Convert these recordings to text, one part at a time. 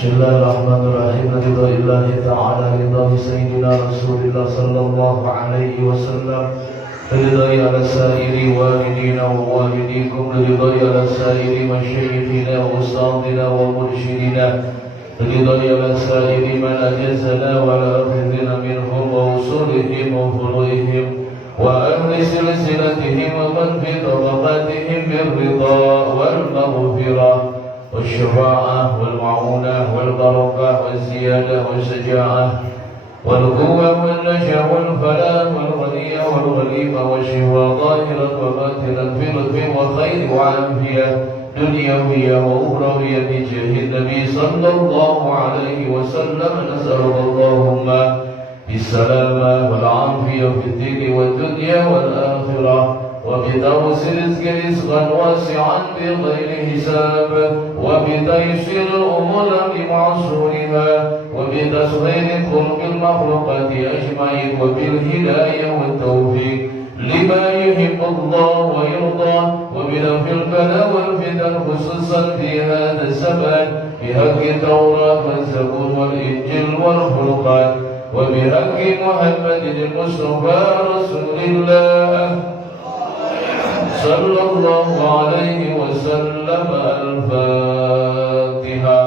Bismillahirrahmanirrahim. Alhamdulillahi ta'ala lillahi sayyidina Rasulillah sallallahu alaihi wasallam. Ridai ala sa'iri walidina wa walidikum. Ridai ala sa'iri masyayikhina wa ustadina wa mursyidina. Ridai ala sa'iri man ajazana wa la akhidina minhum wa usulihim wa furuihim wa ahli silsilatihim wa man fi tabaqatihim birrida wal maghfirah والشفاعة والمعونة والبركة والزيادة والشجاعة والقوة والنجاة والفلاح والغنية والغنيمة والشفاء ظاهرا وباطنا في لطف وخير وعافية دنيوية وأخروية بجاه النبي صلى الله عليه وسلم. نسألك اللهم بالسلامة والعافية في الدين والدنيا والآخرة وبتوسيع رزق رزقا واسعا بغير حساب وبتيسير الأمور بمعصورها وبتسخير خلق المخلوقات أجمعين وبالهداية والتوفيق لما يحب الله ويرضى وبدفع البلاء والفتن خصوصا في هذا الزمان بحق التوراة والزبور والإنجيل والفرقان وبحق محمد المصطفى رسول الله صلى الله عليه وسلم. الفاتحة.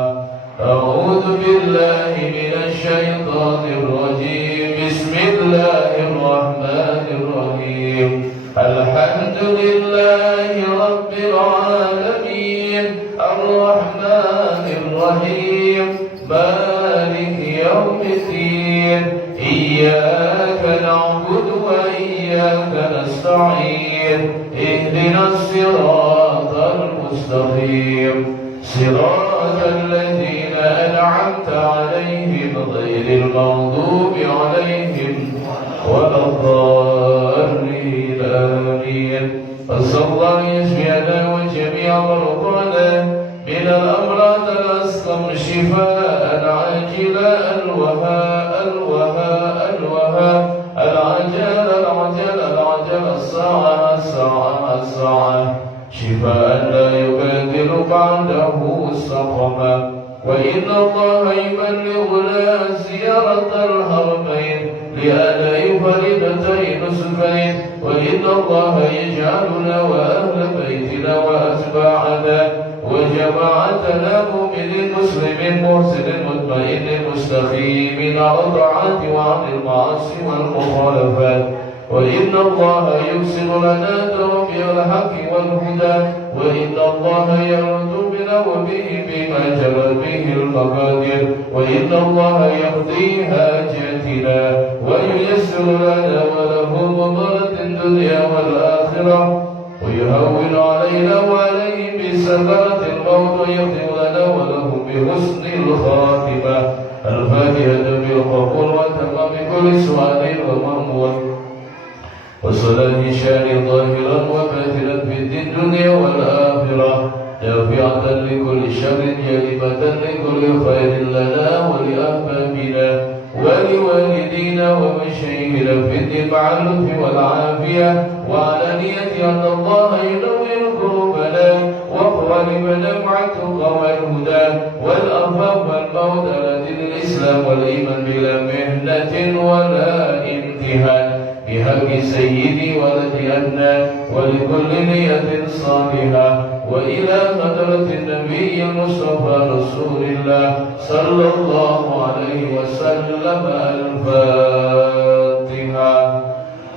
أعوذ بالله من الشيطان الرجيم. بسم الله الرحمن الرحيم. الحمد لله رب العالمين الرحمن الرحيم مالك يوم الدين إياك نعبد وإياك نستعين اهدنا الصراط المستقيم صراط الذين أنعمت عليهم غير المغضوب عليهم ولا الضالين آمين. صلى الله يشفينا وجميع مرضانا من الأمراض الأسقم شفاء عاجلا العجل الساعة شفاء لا يبادل بعده سقما. وإن الله يبلغنا زيارة الحرمين لأداء فريضتين نسكين. وإن الله يجعلنا وأهل بيتنا وأتباعنا وجماعتنا مؤمن مسلم محسن مطمئن مستقيم على الطاعات وعن المعاصي والمخالفات. وإن الله يرسل لنا توفيق الحق والهدى. وإن الله يرد بنا وبه بما جرى به المقادير. وإن الله يقضي حاجاتنا وييسر لنا وله مضرة الدنيا والآخرة ويهون علينا وعليهم بسكرة الموت ويغفر لنا وله بحسن الخاتمة. الفاتحة بالقبول وتمام كل سؤال ومأمول وصلاة شان ظاهرا وباطنا في الدنيا والآخرة دافعة لكل شر جالبة لكل خير لنا ولأحبابنا ولوالدينا ومشايخنا في التعلق والعافية وعلانية أن الله ينور قلوبنا وقوالبنا مع التقى والهدى والأرفاق والموت على دين الإسلام والإيمان بلا مهنة ولا امتحان بحق سيدي ولد أدنى ولكل نية صالحة وإلى قدرة النبي المصطفى رسول الله صلى الله عليه وسلم. الفاتحة.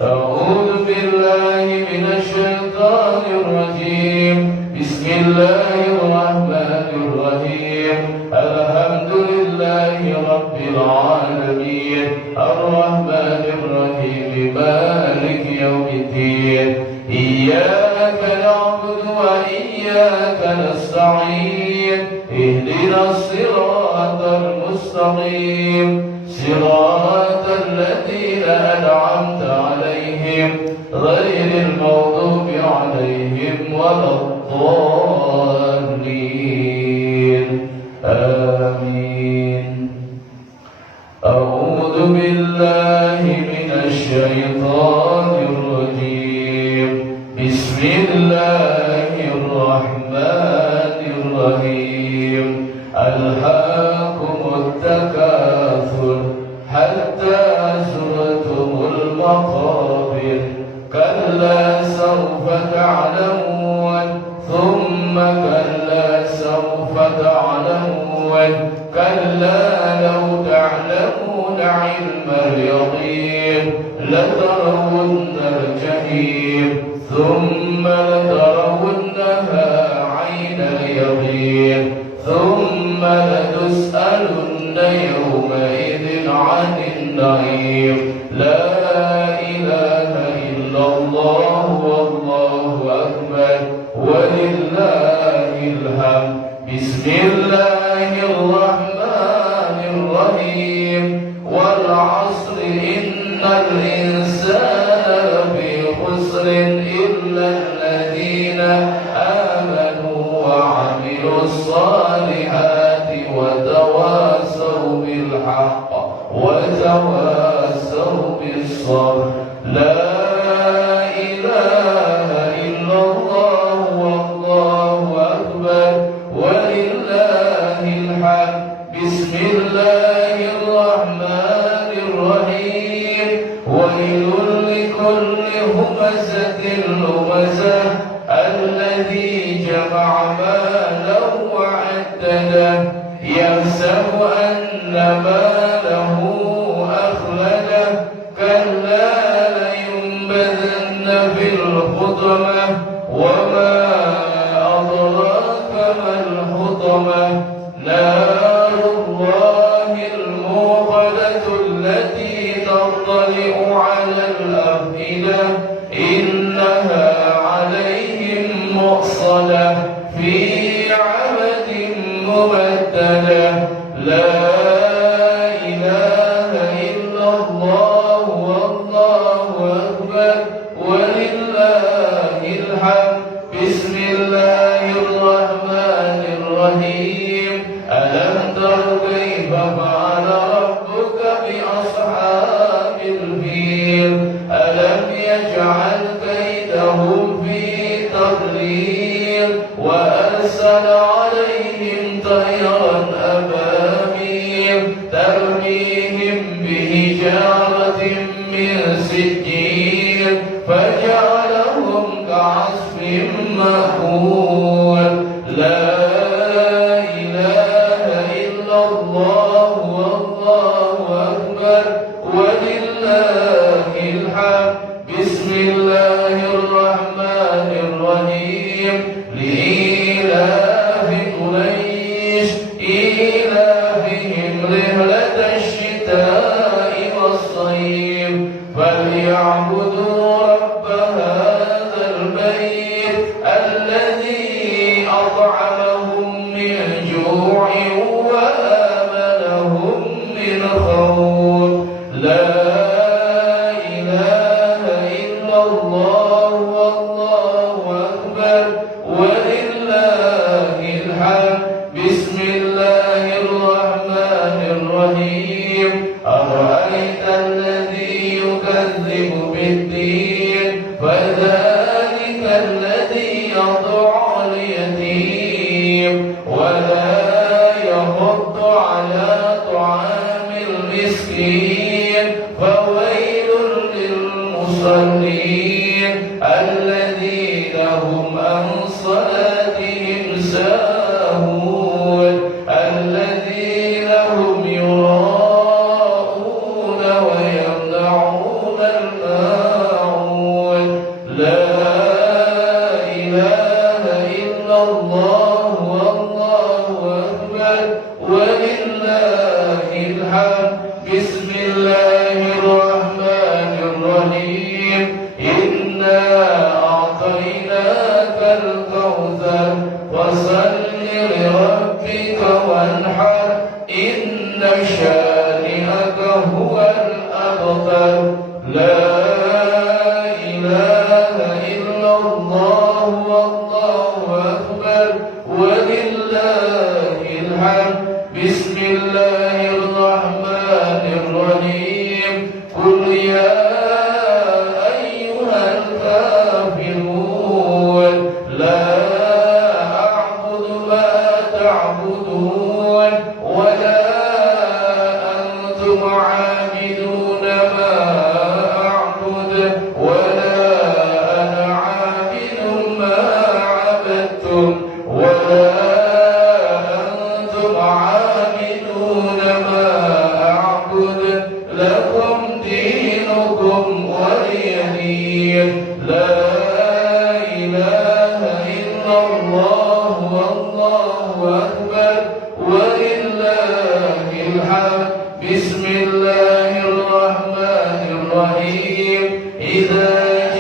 أعوذ بالله من الشيطان الرجيم. بسم الله الرحمن الرحيم. الحمد لله رب العالمين الرحمن الرحيم مالك يوم الدين إياك نعبد وإياك نستعين اهدنا الصراط المستقيم صراط الذين أنعمت عليهم غير المغضوب عليهم ولا الضالين آمين. أعوذ بالله من الشيطان الرجيم. بسم الله الرحمن الرحيم. الحق حتى زرتم المقابر كلا سوف تعلمون ثم كلا سوف تعلمون كلا لو تعلمون علم اليقين لترون الجحيم ثم لترونها عين اليقين ثم لتسألن يومئذ عن النعيم لا إله إلا الله والله أكبر ولله الحمد بسم الله الرحمن الرحيم والعصر إن الإنسان لفي خسر إلا الذين آمنوا وعملوا الصالحات وتواصوا بالحق وتواصوا بالصبر لا إله إلا الله والله أكبر ولله الحمد بسم الله الرحمن الرحيم ويل لكل همزة لمزة الذي جمع مالا وعدده يحسب أن ماله أخلده كلا لينبذن في الحطمة وما أدراك ما الحطمة نار الله الموقدة التي تطلع على الأفئدة إنها عليهم مؤصدة في عمد ممددة لا إله إلا الله والله أكبر ولله الحمد بسم الله الرحمن الرحيم ألم تر كيف فعل ربك بأصحاب الفيل ألم يجعل كيدهم في تضليل وأرسل عليهم طيرا أبابيل ترميهم بحجارة من سجيل فجعلهم كعصف مأكول لا إله إلا الله والله أكبر ولله الحمد بسم الله الرحمن الرحيم لإيلاف قريش إيلافهم رحلة الشتاء والصيف فليعبدوا رب هذا البيت الذي أطعمهم من جوع وآمنهم من خوف لا إله إلا الله والله أكبر ولله الحمد بسم الله الرحمن الرحيم أرأيت الذي يكذب بالدين فذلك الذي يضع اليتيم ولا يحض على طعام المسكين فويل للمصلين الذين هم عن صلاتهم ساهون الذين هم يراءون ويمنعون الماعون لا إله إلا الله والله أكبر ولله الحمد بسم الله الرحمن الرحيم إنا أعطيناك الكوثر فصل لربك وانحر إن شانئك هو الأبتر لا إله إلا الله والله أكبر ولله الحمد بسم الله الرحمن الرحيم قل يا أيها الكافرون لا أعبد ما تعبدون ولا أنتم عابدون الله الرحمن الرحيم إذا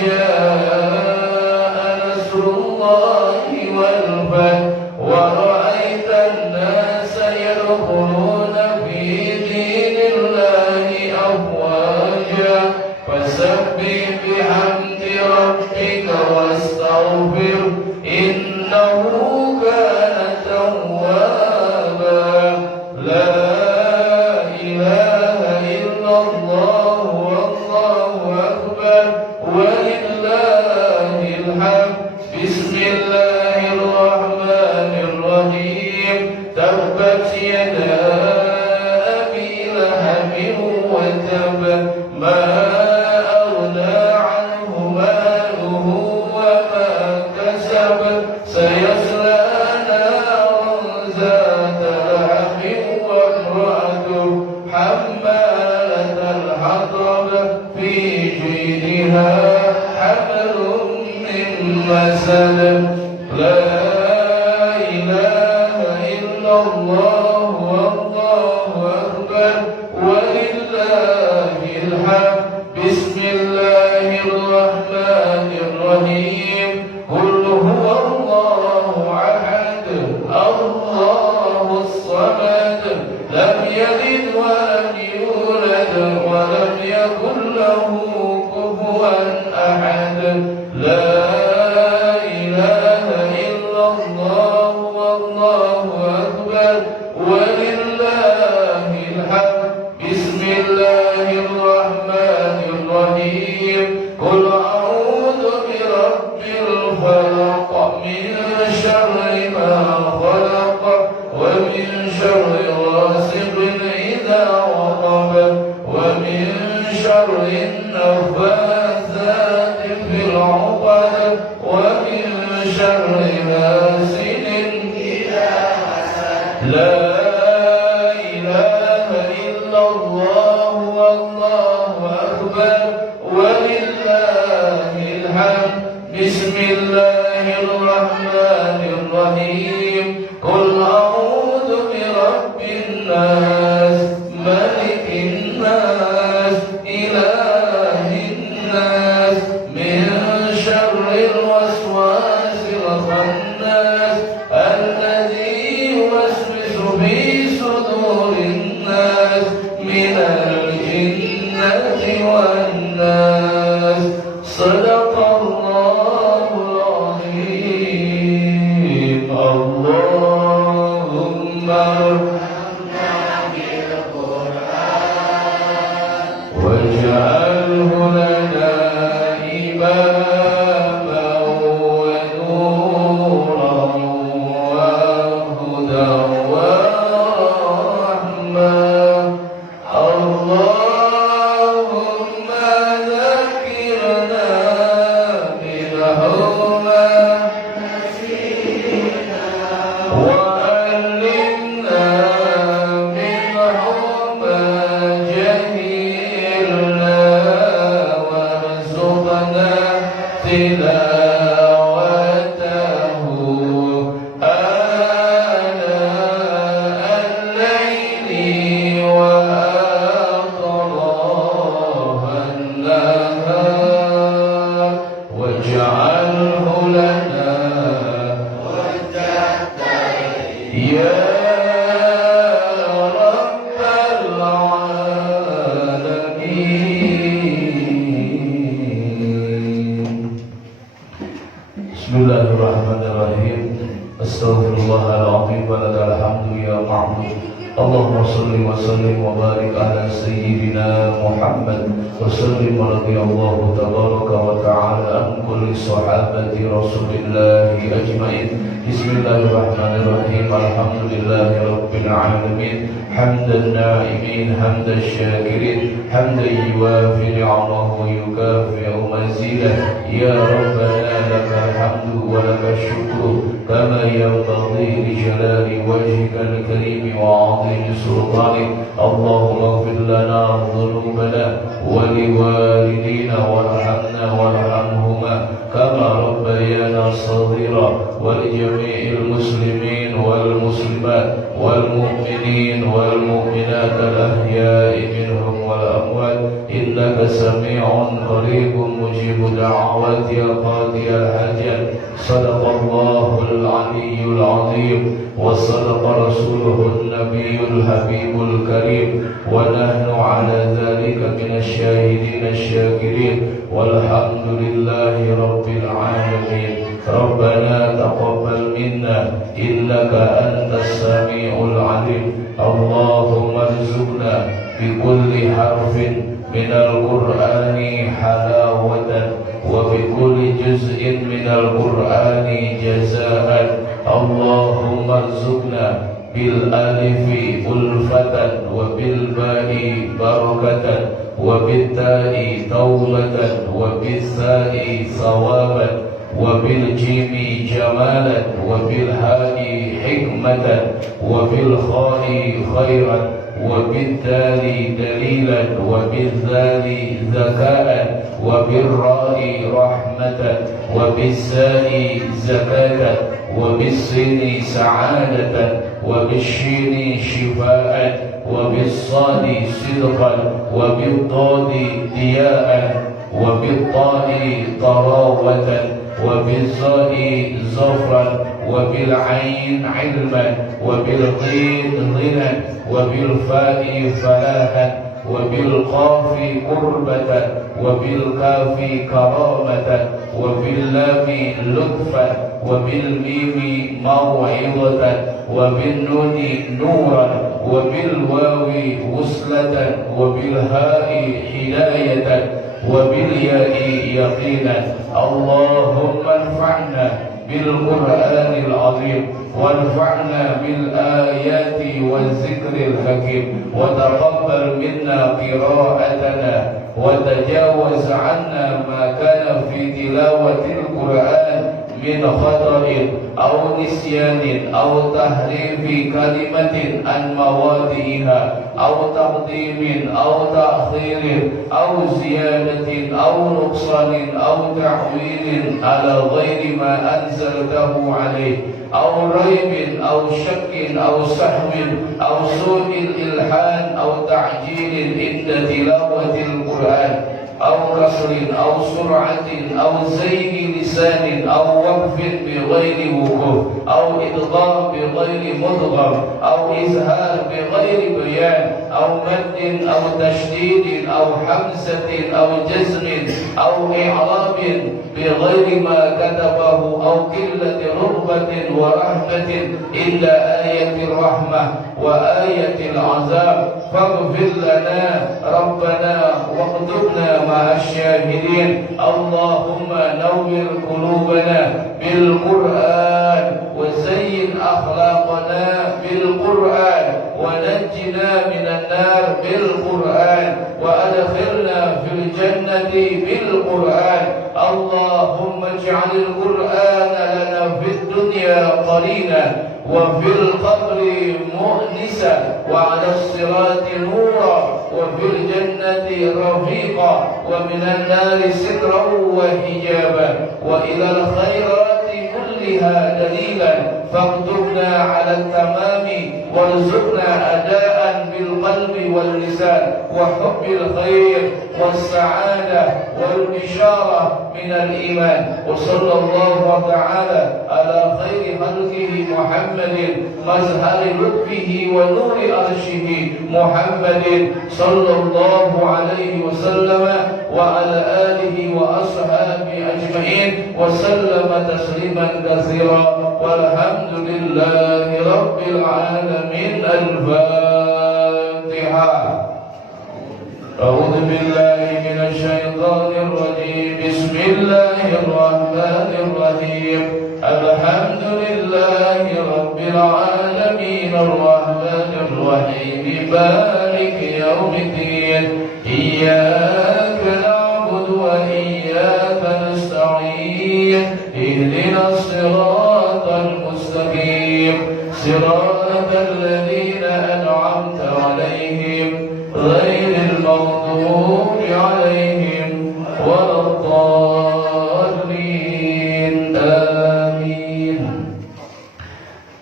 جاء نصر الله والفتح ورأيت الناس يدخلون في دين الله أفواجا فسبح بحمد ربك واستغفر إنه كان توابا لا إله إلا الله والله أكبر ولله الحمد بسم الله الرحمن الرحيم تبت يدا أبي لهب وتب ما أغنى عنه ماله وما كسب سيصلى نارا ذات لهب وامرأته حمالة الحطب في جيدها حبل من مسد لا إله إلا الله والله أكبر ولله الحمد بسم الله الرحمن الرحيم قل هو الله أحد الله الصمد لم يلد ولم يولد ولم يكن له كفوا أحد لا إله إلا الله والله أكبر ولله الحمد بسم الله الرحمن الرحيم قل أعوذ برب الفلق من شر ما خلق ومن شر غاسق إذا وقب ومن شر النفاثات في العقد ومن شر حاسد إذا حسد لا إله إلا الله والله أكبر ولله الحمد بسم الله الرحمن الرحيم قل أعوذ برب الناس ملك الناس إله الناس من شر الوسواس الخناس الذي يوسوس في صدور الناس من الجنة والناس صدق الله العظيم اللهم ارحمنا بالقرآن واجعله لنا إماما ونورا وهدى ورحمة اللهم ذكرنا منهما وعلمنا منهما جهلنا وارزقنا تلاوته آناء الليل وأطراف النهار واجعله لنا يا رب العالمين بسم الله الرحمن الرحيم استغفر الله العظيم ولك الحمد يا معبود اللهم صل وسلم وبارك على سيدنا محمد وسلم رضي الله تبارك وتعالى عن كل صحابة رسول الله أجمعين بسم الله الرحمن الرحيم الحمد لله رب العالمين حمد النائمين حمد الشاكرين حمدا يوافي نعمه ويكافئ مزيدا يا ربنا لك الحمد ولك الشكر كما ينبغي لجلال وجهك الكريم وعظيم سلطانك اللهم اغفر لنا ذنوبنا ولوالدينا وارحمنا وارحمهما كما ربيانا صغيرا ولجميع المسلمين والمسلمات والمؤمنين والمؤمنات الأحياء منهم سميع قريب مجيب دعوات يا قاضي الحاجات. صدق الله العلي العظيم وصدق رسوله النبي الحبيب الكريم، ونحن على ذلك من الشاهدين الشاكرين، والحمد لله رب العالمين. ربنا تقبل منا إنك أنت السميع العليم. اللهم ارزقنا بكل حرف من القرآن حلاوة، وبكل جزء من القرآن جزاء. اللهم ارزقنا بالألف ألفة، وبالباء بركة، وبالتاء توبة، وبالثاء ثوابا، وبالجيم جمالا، وبالهاء حكمة، وبالخاء خيرا، وبالدال دليلا، وبالذال ذكاء، وبالراء رحمة، وبالساء زكاة، وبالسين سعادة، وبالشين شفاء، وبالصاد صدقا، وبالضاد ضياء، وبالطاء طراوة، وبالظاء ظفرا، وبالعين علما، وبالغين غنى، وبالفاء فلاحا، وبالقاف قربة، وبالكاف كرامة، وباللام لطفا، وبالميم موعظة، وبالنون نورا، وبالواو وصلة، وبالهاء هداية، وبالياء يقينا. اللهم انفعنا بالقرآن العظيم، وانفعنا بالآيات والذكر الحكيم، وتقبل منا قراءتنا، وتجاوز عنا ما كان في تلاوة القرآن من خطأ أو نسيان أو تحريف كلمة عن مواضعها، أو تقديم أو تأخير أو زيادة أو نقصان أو تعويل على غير ما أنزلته عليه، أو ريب أو شك أو سهو أو سوء الإلحان أو تعجيل عند تلاوة القرآن، أو كسر أو سرعة أو زيغ لسان أو وقف بغير وقوف، أو إدغام بغير مدغم، أو إظهار بغير بيان، أو مد أو تشديد أو حمزة أو جزم أو إعراب بغير ما كتبه، أو قلة رغبة ورحمة إلا آية الرحمة وآية العذاب. فاغفر لنا ربنا واكتبنا مع الشاهدين. اللهم نور قلوبنا بالقرآن، وزين أخلاقنا بالقرآن، ونجنا من النار بالقرآن، وأدخلنا في الجنة بالقرآن. اللهم اجعل القرآن لنا في الدنيا قرينا، وفي القبر مؤنسا، وعلى الصراط نورا، وفي الجنة رفيقا، ومن النار سترا وحجابا، وإلى الخيرات كلها دليلا. فاكتبنا على التمام، وارزقنا أداء بالقلب واللسان، وحب الخير والسعادة والبشارة من الإيمان. وصلى الله تعالى على خير خلقه محمد، مظهر لطفه ونور عرشه محمد صلى الله عليه وسلم، وعلى آله وأصحابه أجمعين، وسلم تسليما كثيرا، والحمد لله رب العالمين. الفاتحة. أعوذ بالله من الشيطان الرجيم. بسم الله الرحمن الرحيم. الحمد لله رب العالمين الرحمن الرحيم مالك يوم الدين. إياك نعبد وإياك نستعين. اهدنا الصراط المستقيم، صراط الذين أنعمت عليهم غير المغضوب عليهم ولا الضالين. آمين.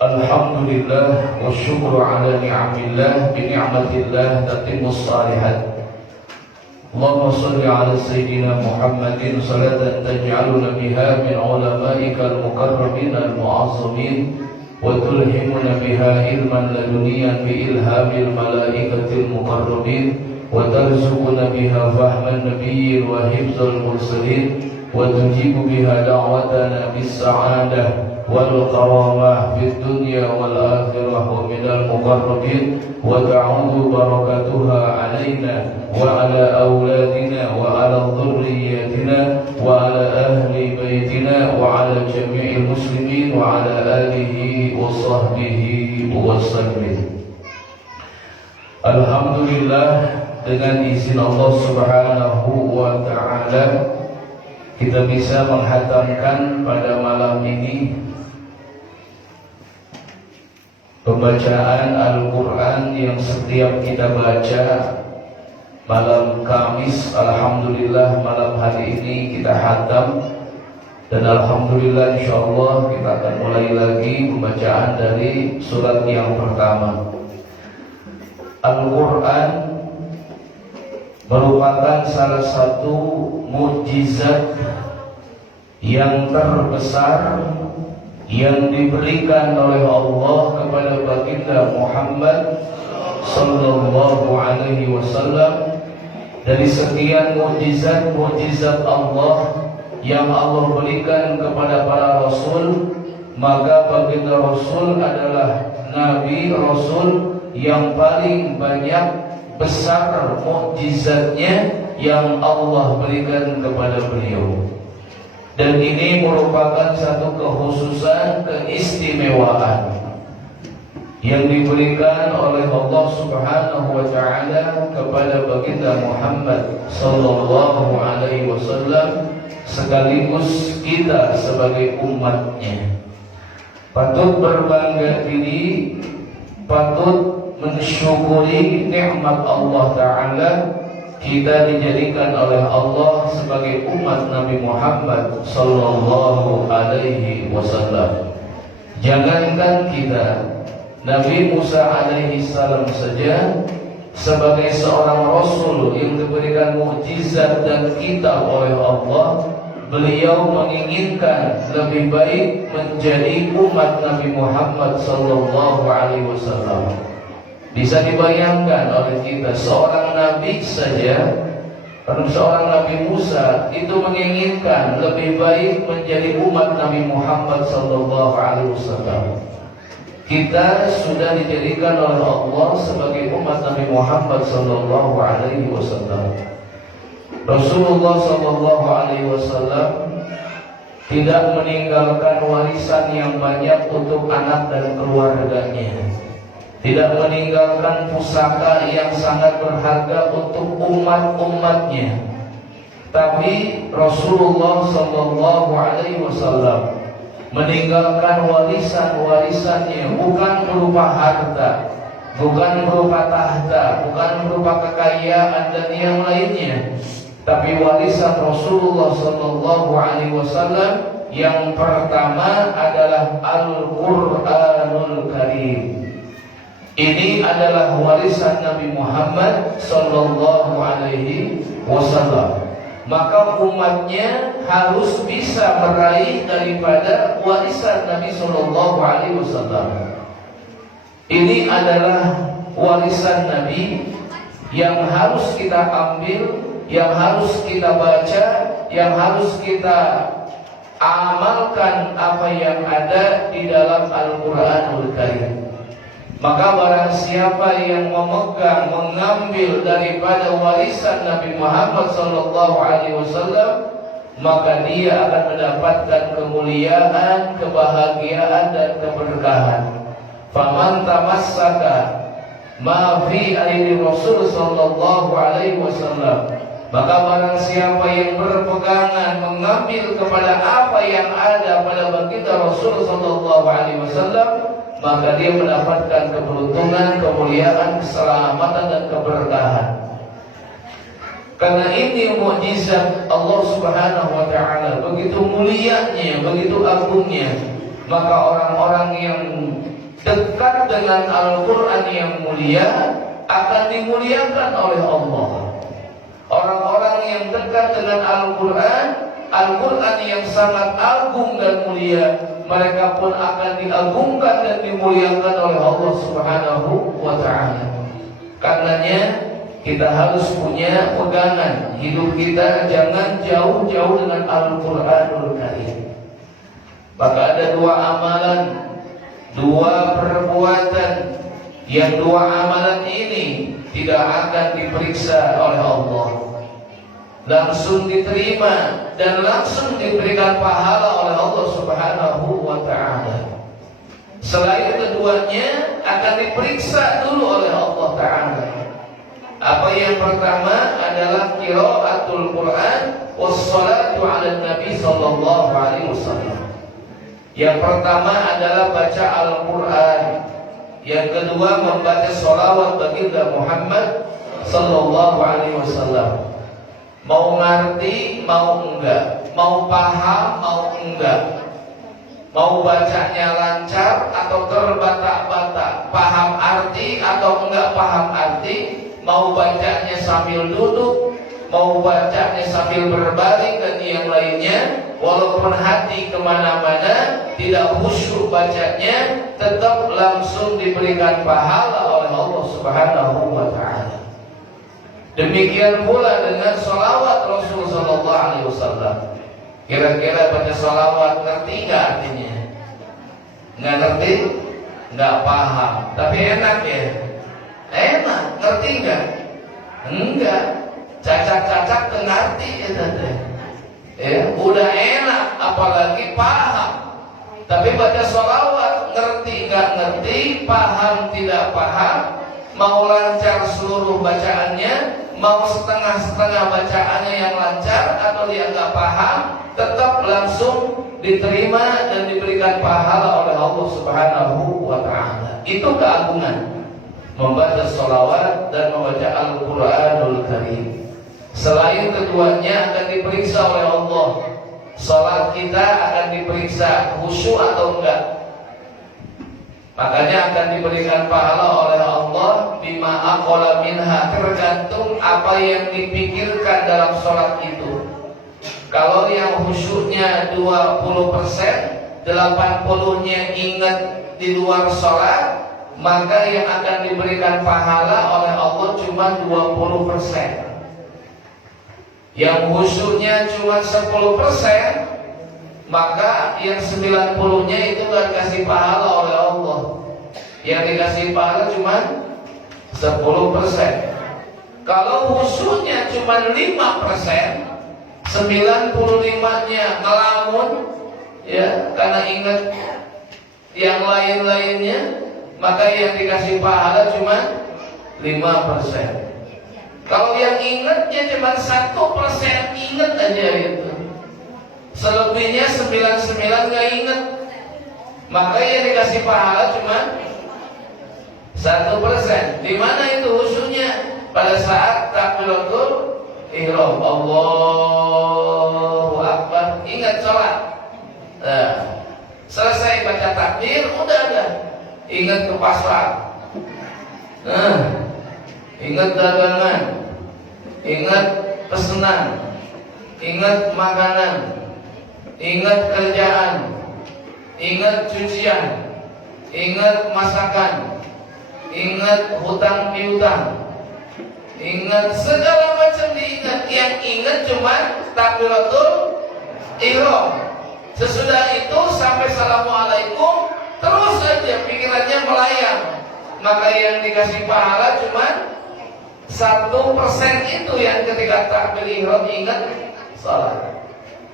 Alhamdulillah wa syukru ala ni'amillah, bi ni'matillah tatimmus salihat. اللهم صل على سيدنا محمد صلاة تجعلنا بها من علمائك المكرمين المعظمين وتلهمنا بها علما لدنيا بإلهام الملائكة المقربين وترزقنا بها فهم النبي وحفظ المرسلين وتجيب بها دعوتنا بالسعادة والكرامة في الدنيا والآخرة ومن المقربين وتعود بركتها علينا وعلى أولادنا وعلى ذرياتنا وعلى أهل بيتنا وعلى جميع المسلمين وعلى آله وصحبه وسلم. Alhamdulillah, dengan izin Allah Subhanahu wa Ta'ala kita bisa menghatamkan pada malam ini pembacaan Al-Quran yang setiap kita baca malam Kamis. Alhamdulillah malam hari ini kita hatam, dan alhamdulillah insyaallah kita akan mulai lagi pembacaan dari surat yang pertama. Al-Quran merupakan salah satu mukjizat yang terbesar yang diberikan oleh Allah kepada baginda Muhammad sallallahu alaihi wasallam. Dari sekian mukjizat Allah yang Allah berikan kepada para rasul, maka baginda Rasul adalah Nabi Rasul yang paling banyak besar mukjizatnya yang Allah berikan kepada beliau. Dan ini merupakan satu kekhususan, keistimewaan yang diberikan oleh Allah Subhanahu wa Ta'ala kepada baginda Muhammad sallallahu alaihi wasallam sekaligus kita sebagai umatnya. Patut berbangga diri, patut mensyukuri nikmat Allah Ta'ala. Kita dijadikan oleh Allah sebagai umat Nabi Muhammad sallallahu alaihi wasallam. Jangankan kita, Nabi Musa alaihi salam saja sebagai seorang rasul yang diberikan mukjizat dan kitab oleh Allah, beliau menginginkan lebih baik menjadi umat Nabi Muhammad sallallahu alaihi wasallam. Bisa dibayangkan oleh kita, seorang nabi saja, seorang Nabi Musa itu menginginkan lebih baik menjadi umat Nabi Muhammad sallallahu alaihi wasallam. Kita sudah dijadikan oleh Allah sebagai umat Nabi Muhammad sallallahu alaihi wasallam. Rasulullah sallallahu alaihi wasallam tidak meninggalkan warisan yang banyak untuk anak dan keluarganya, tidak meninggalkan pusaka yang sangat berharga untuk umat-umatnya. Tapi Rasulullah sallallahu alaihi wasallam meninggalkan warisan-warisannya bukan berupa harta, bukan berupa tahta, bukan berupa kekayaan dan yang lainnya. Tapi warisan Rasulullah sallallahu alaihi wasallam yang pertama adalah Al-Qur'anul Karim. Ini adalah warisan Nabi Muhammad sallallahu alaihi wasallam. Maka umatnya harus bisa meraih daripada warisan Nabi sallallahu alaihi wasallam. Ini adalah warisan Nabi yang harus kita ambil, yang harus kita baca, yang harus kita amalkan apa yang ada di dalam Al-Quranul Karim. Maka barang siapa yang memegang, mengambil daripada warisan Nabi Muhammad sallallahu alaihi wasallam, maka dia akan mendapatkan kemuliaan, kebahagiaan dan keberkahan. Faman tamassaka ma fi aidi Rasul sallallahu alaihi wasallam, maka barang siapa yang berpegangan mengambil kepada apa yang ada pada baginda Rasul sallallahu alaihi wasallam, maka dia mendapatkan keberuntungan, kemuliaan, keselamatan dan keberkahan. Karena ini mukjizat Allah Subhanahu wa Ta'ala, begitu mulianya, begitu agungnya, maka orang-orang yang dekat dengan Al-Quran yang mulia akan dimuliakan oleh Allah. Orang-orang dekat dengan Al-Quran, Al-Quran yang sangat agung dan mulia, mereka pun akan diagungkan dan dimuliakan oleh Allah Subhanahu wa Ta'ala. Karenanya kita harus punya pegangan, hidup kita jangan jauh-jauh dengan Al-Quranul Karim. Maka ada dua amalan, dua perbuatan, yang dua amalan ini tidak akan diperiksa oleh Allah, langsung diterima dan langsung diberikan pahala oleh Allah Subhanahu wa Ta'ala. Selain keduanya akan diperiksa dulu oleh Allah Ta'ala. Apa yang pertama adalah qiraatul Quran wassalatu ala Nabi sallallahu alaihi wasallam. Yang pertama adalah baca Al-Quran. Yang kedua membaca sholawat baginda Muhammad sallallahu alaihi wasallam. Mau ngerti, mau enggak, mau paham, mau enggak, mau bacanya lancar atau terbata-bata, paham arti atau enggak paham arti, mau bacanya sambil duduk, mau bacanya sambil berbaring dan yang lainnya, walaupun hati kemana-mana, tidak khusyuk bacanya, tetap langsung diberikan pahala oleh Allah Subhanahu wa Ta'ala. Demikian pula dengan sholawat Rasul Sallallahu Alaihi Wasallam. Kira-kira baca sholawat ngerti nggak artinya? Nggak ngerti? Nggak paham. Tapi enak ya? Enak. Ngerti nggak? Enggak. Cacak-cacak ngerti ya, udah enak, apalagi paham. Tapi baca sholawat ngerti nggak ngerti, paham tidak paham, mau lancar seluruh bacaannya, mau setengah-setengah bacaannya yang lancar atau dia nggak paham, tetap langsung diterima dan diberikan pahala oleh Allah Subhanahu wa Ta'ala. Itu keagungan membaca sholawat dan membaca Al-Quranul Karim. Selain keduanya akan diperiksa oleh Allah. Salat kita akan diperiksa khusyuk atau enggak. Makanya akan diberikan pahala oleh Allah bima aqala minha, tergantung apa yang dipikirkan dalam salat itu. Kalau yang khusyuknya 20%, 80-nya ingat di luar salat, maka yang akan diberikan pahala oleh Allah cuma 20%. Yang khusyuknya cuma 10%, maka yang 90-nya itu gak dikasih pahala oleh Allah. Yang dikasih pahala cuma 10%. Kalau khusyuknya cuma 5%, 95-nya ngelamun, ya, karena ingat yang lain-lainnya, maka yang dikasih pahala cuma 5%. Kalau yang ingatnya cuma 1%, ingat aja itu. Selebihnya 99 nggak ingat, maka yang dikasih pahala cuma 1%. Di mana itu khusyuknya? Pada saat takbiratul ihram, Allahu Akbar, ingat sholat. Nah, selesai baca takbir, udah ada. Ingat ke pasar. Nah, ingat dagangan, ingat pesanan, ingat makanan, ingat kerjaan, ingat cucian, ingat masakan, ingat hutang piutang, ingat segala macam diingat. Yang ingat cuma takbiratul ihram. Sesudah itu sampai assalamualaikum, terus saja pikirannya melayang. Maka yang dikasih pahala cuma 1% itu yang ketika takbir ihram ingat sholat.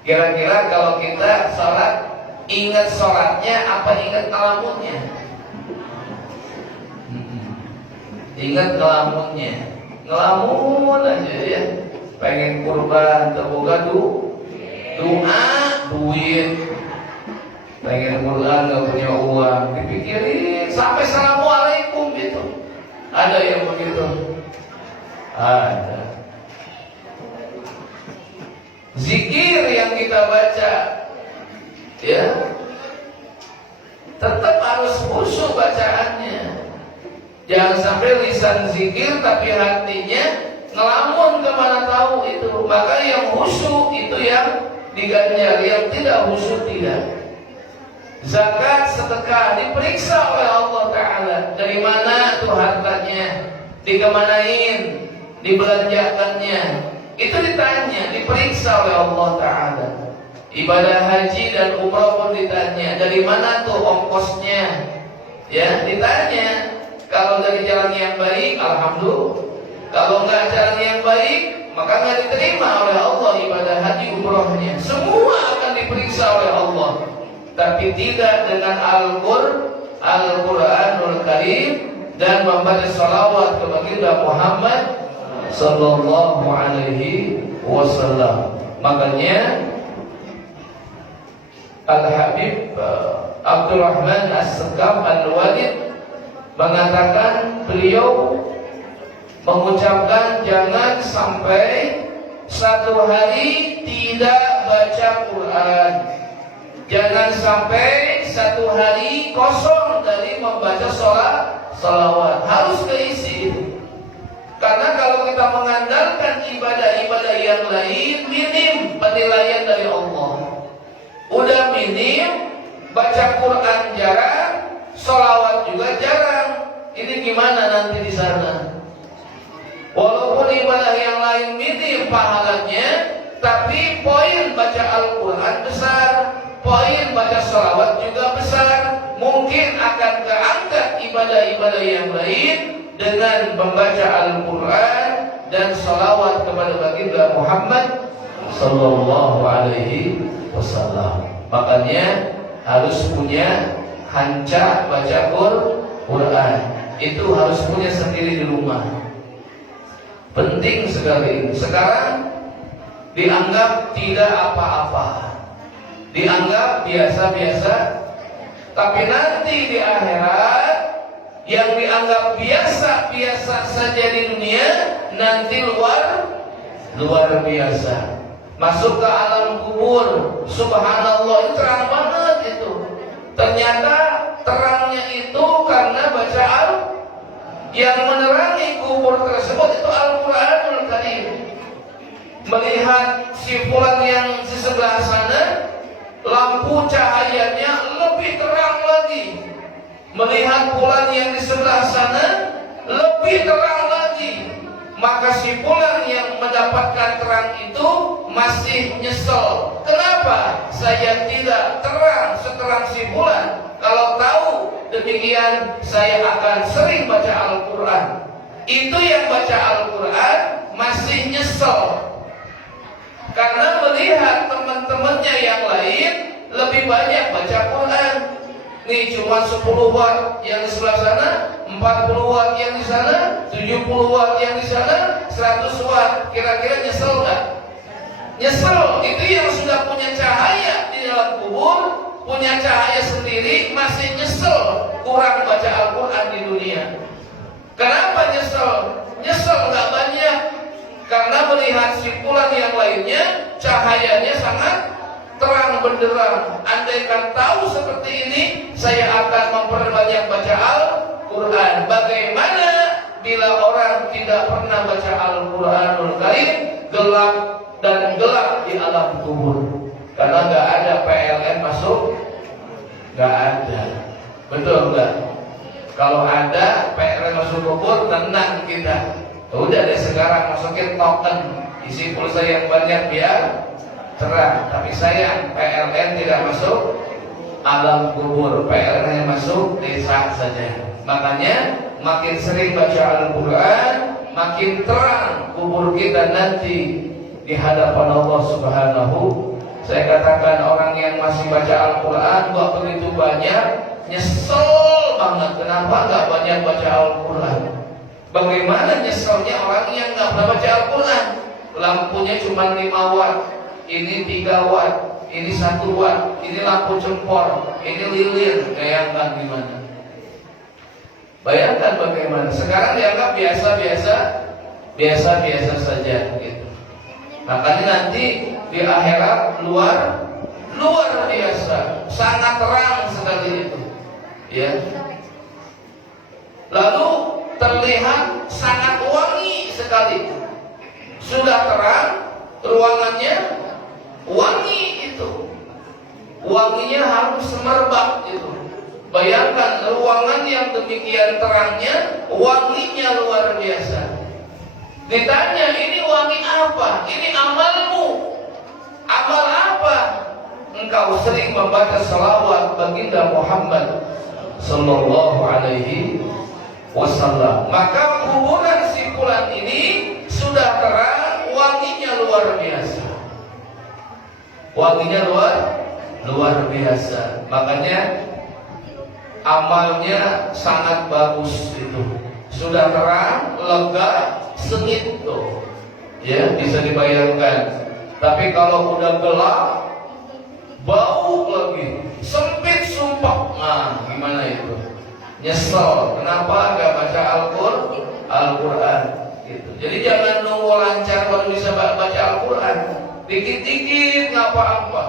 Kira-kira kalau kita sholat, ingat sholatnya apa ingat ngelamunnya? Ingat ngelamunnya. Ngelamun aja ya. Pengen kurban, terbuka doa, duit. Pengen kurban gak punya uang, dipikirin sampai assalamualaikum gitu. Ada yang begitu? Ada. Zikir yang kita baca, ya, tetap harus khusyuk bacaannya. Jangan sampai lisan zikir tapi hatinya ngelamun kemana tahu, itu. Maka yang khusyuk itu yang diganjar, yang tidak khusyuk tidak. Zakat, sedekah diperiksa oleh Allah Ta'ala. Dari mana tuh hartanya, dikemanain, dibelanjakannya, itu ditanya, diperiksa oleh Allah Ta'ala. Ibadah haji dan umrah pun ditanya, dari mana tuh ongkosnya, ya ditanya. Kalau dari jalan yang baik, alhamdulillah. Kalau enggak jalan yang baik, maka enggak diterima oleh Allah ibadah haji umrahnya. Semua akan diperiksa oleh Allah, tapi tidak dengan Al-Quranul Karim dan membaca salawat kepada baginda Muhammad sallallahu alaihi wasallam. Makanya Al-Habib Abdurrahman As-Sekam Al-Walid mengatakan, beliau mengucapkan jangan sampai satu hari tidak baca Quran. Jangan sampai satu hari kosong dari membaca salawat. Harus keisi itu. Karena kalau kita mengandalkan ibadah-ibadah yang lain, minim penilaian dari Allah. Udah minim, baca Quran jarang, salawat juga jarang. Ini gimana nanti di sana? Walaupun ibadah yang lain minim pahalanya, tapi poin baca Al-Quran besar, poin baca salawat juga besar. Mungkin akan keangkat ibadah-ibadah yang lain dengan membaca Al-Quran dan salawat kepada baginda Muhammad sallallahu alaihi wasallam. Makanya harus punya hanca baca Quran. Itu harus punya sendiri di rumah. Penting sekali. Sekarang dianggap tidak apa-apa, dianggap biasa-biasa. Tapi nanti di akhirat, yang dianggap biasa-biasa saja di dunia, nanti luar biasa. Masuk ke alam kubur, subhanallah, itu terang banget itu. Ternyata terangnya itu karena baca yang menerangi kubur tersebut itu Al-Quranul Karim. Melihat si fulan yang di sebelah sana, lampu cahayanya lebih terang lagi. Melihat fulan yang di sebelah sana, lebih terang lagi. Maka si fulan yang mendapatkan terang itu masih nyesel. Kenapa saya tidak terang seterang si fulan? Kalau tahu demikian, saya akan sering baca Al-Quran. Itu yang baca Al-Quran masih nyesel, karena melihat teman-temannya yang lain lebih banyak baca Quran. Nih cuma 10 watt yang di sebelah sana, 40 watt yang di sana, 70 watt yang di sana, 100 watt. Kira-kira nyesel nggak? Nyesel. Itu yang sudah punya cahaya di dalam kubur, punya cahaya sendiri, masih nyesel kurang baca Al-Quran di dunia. Kenapa nyesel? Nyesel nggak banyak, karena melihat simpulan yang lainnya cahayanya sangat terang benderang. Andaikan tahu seperti ini, saya akan memperbanyak baca Al-Quran. Bagaimana bila orang tidak pernah baca Al-Quranul Karim, gelap dan gelap di alam kubur? Karena nggak ada PLN masuk, nggak ada. Betul nggak? Kalau ada PLN masuk kubur, tenang kita. Udah deh sekarang masukin token, isi pulsa yang banyak biar terang. Tapi sayang, PLN tidak masuk alam kubur, PLN hanya masuk desa saja. Makanya makin sering baca Al-Quran, makin terang kubur kita nanti di hadapan Allah Subhanahu. Saya katakan orang yang masih baca Al-Quran gak begitu banyak, nyesel banget. Kenapa gak banyak baca Al-Quran? Bagaimana nyeselnya orang yang gak pernah baca Al-Quran? Lampunya cuma 5 watt, ini 3 watt, ini 1 watt, ini lampu jempol, ini lilin. Bayangkan gimana? Bayangkan bagaimana? Sekarang dianggap biasa-biasa saja gitu. Makanya nanti di akhirat luar biasa, sangat terang sekali itu, ya. Lalu terlihat sangat wangi sekali. Sudah terang, ruangannya wangi itu. Wanginya harus semerbak itu. Bayangkan ruangan yang demikian terangnya, wanginya luar biasa. Ditanya, ini wangi apa? Ini amalmu. Amal apa? Engkau sering membaca salawat baginda Muhammad sallallahu alaihi wasallam. Maka kuburan si fulan ini sudah terang, wanginya luar biasa. Wanginya luar biasa. Makanya amalnya sangat bagus itu. Sudah terang, lega, sengit tuh. Ya, bisa dibayangkan. Tapi kalau udah gelap, bau lagi, sempit sumpah. Nah, gimana itu? Nyesel. Kenapa nggak baca Al-Quran? Gitu. Jadi jangan nunggu lancar baru bisa baca Al-Quran. Dikit-dikit nggak apa-apa.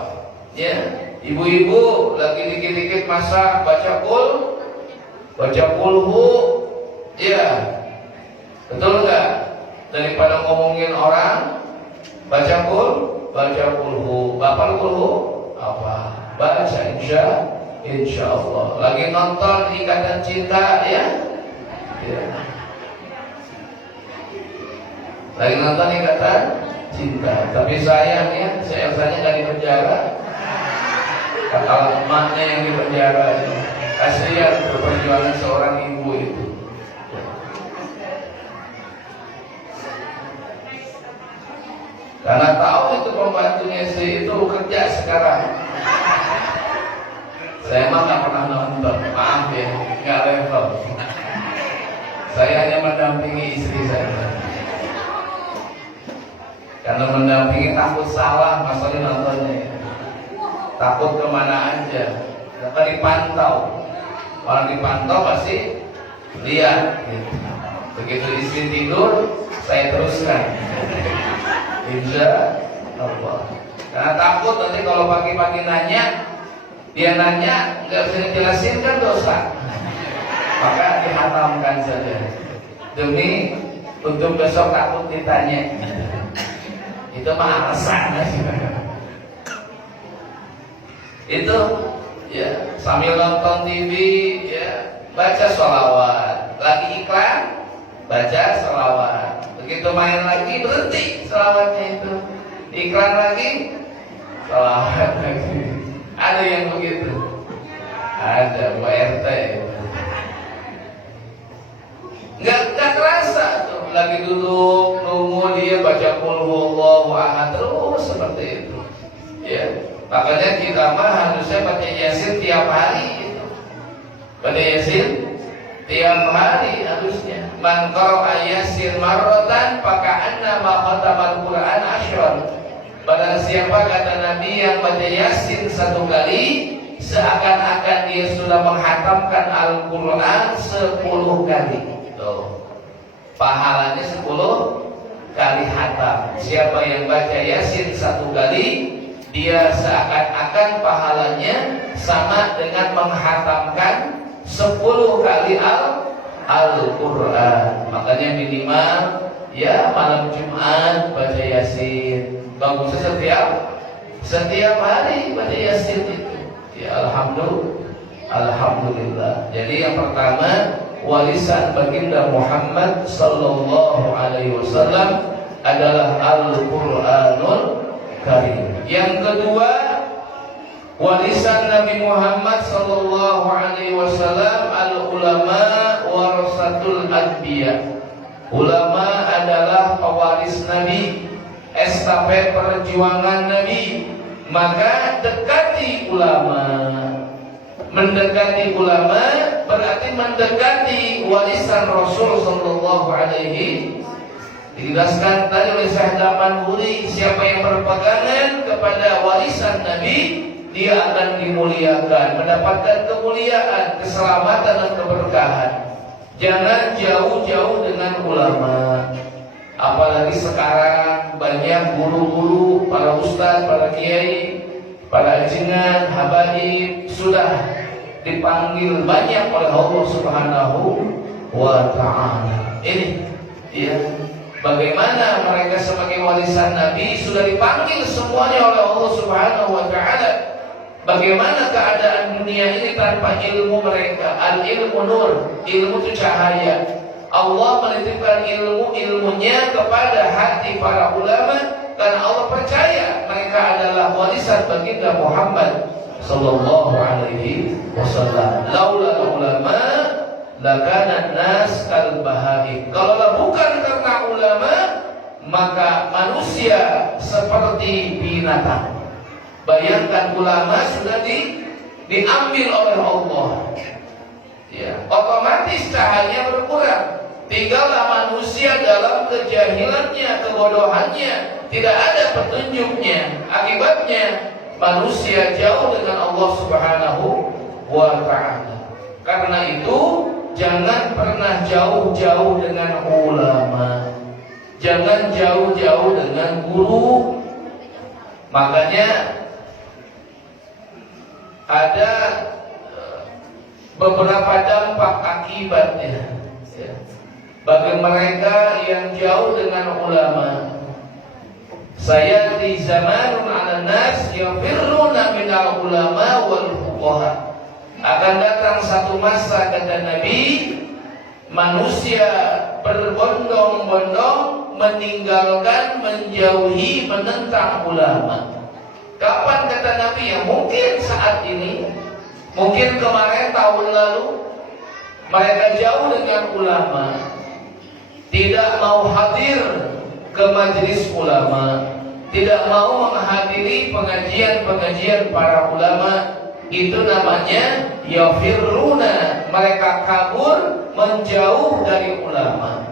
Ya, ibu-ibu lagi dikit-dikit masak baca kulhu. Ya, betul nggak? Daripada ngomongin orang, baca kulhu. Bapak kulhu apa? Baca insya Allah. Lagi nonton Ikatan Cinta ya? Ya. Lagi nonton Ikatan Cinta. Tapi sayang ya, saya nggak di penjara. Kata emaknya yang di penjara itu. Kasihan perjuangan seorang ibu itu. Karena tahu itu pembantunya si itu kerja sekarang. Saya mah nggak pernah nonton, maaf ya, nggak level. Saya hanya mendampingi istri saya. Karena mendampingi takut salah masalah nontonnya. Takut kemana aja, dapat dipantau. Orang dipantau pasti lihat. Gitu. Begitu istri tidur, saya teruskan. Insya Allah. Karena takut nanti kalau pagi-pagi nanya, dia nanya nggak bisa dijelasin kan dosa. Maka dihatamkan saja. Demi untuk besok takut ditanya. Itu mah alasan. Itu ya sambil nonton TV ya baca sholawat. Lagi iklan baca sholawat. Begitu main lagi berhenti sholawatnya itu. Iklan lagi sholawat lagi. Ada yang begitu. Ada Bu RT. Nggak terasa tuh. Lagi duduk nunggu dia baca qul huwallahu ahad terus seperti itu. Ya. Makanya kita mah harusnya baca Yasin tiap hari itu. Baca Yasin tiap hari harusnya. Man qara'a Yasin marratan faka'anna ma khatamal Qur'an asyran. Barang siapa kata Nabi yang baca Yasin satu kali, seakan-akan dia sudah menghatamkan Al-Quran 10 kali. Tuh. Pahalanya 10 kali hatam. Siapa yang baca Yasin satu kali, dia seakan-akan pahalanya sama dengan menghatamkan 10 kali Al-Quran. Makanya minimal ya malam Jumat baca Yasin. Bagusnya setiap hari baca Yasin itu. Ya alhamdulillah. Jadi yang pertama, warisan baginda Muhammad sallallahu alaihi wasallam adalah Al-Qur'anul Karim. Yang kedua, warisan Nabi Muhammad sallallahu alaihi wasallam al-ulama warasatul anbiya. Ulama adalah pewaris Nabi, estafet perjuangan Nabi. Maka dekati ulama. Mendekati ulama berarti mendekati warisan Rasul sallallahu alaihi. Dijelaskan tadi oleh Syekh Daman Huri, siapa yang berpegangan kepada warisan Nabi, dia akan dimuliakan, mendapatkan kemuliaan, keselamatan dan keberkahan. Jangan jauh-jauh dengan ulama. Apalagi sekarang banyak guru-guru, para ustaz, para kiai, para ajengan, habaib sudah dipanggil banyak oleh Allah Subhanahu wa ta'ala. Ini ya, Bagaimana mereka sebagai warisan Nabi sudah dipanggil semuanya oleh Allah Subhanahu wa taala. Bagaimana keadaan dunia ini tanpa ilmu mereka? Al-ilmu nur, ilmu itu cahaya. Allah menitipkan ilmunya kepada hati para ulama karena Allah percaya mereka adalah warisan baginda Muhammad sallallahu alaihi wasallam. Laula ulama lakana nas kal bahaim. Kalau bukan karena ulama, maka manusia seperti binatang. Bayangkan ulama sudah diambil oleh Allah. Ya, otomatis cahaya berkurang. Tinggallah manusia dalam kejahilannya, kebodohannya, tidak ada petunjuknya. Akibatnya manusia jauh dengan Allah Subhanahu wa taala. Karena itu jangan pernah jauh-jauh dengan ulama. Jangan jauh-jauh dengan guru. Makanya ada beberapa dampak akibatnya bagi mereka yang jauh dengan ulama. Saya di zamanun 'ala nas yafirruna minal ulama wal fuqaha. Akan datang satu masa, kata Nabi, manusia berbondong-bondong meninggalkan, menjauhi, menentang ulama. Kapan, kata Nabi? Ya mungkin saat ini, mungkin kemarin tahun lalu mereka jauh dengan ulama, tidak mau hadir ke majelis ulama, tidak mau menghadiri pengajian-pengajian para ulama. Itu namanya yafirruna, mereka kabur, menjauh dari ulama.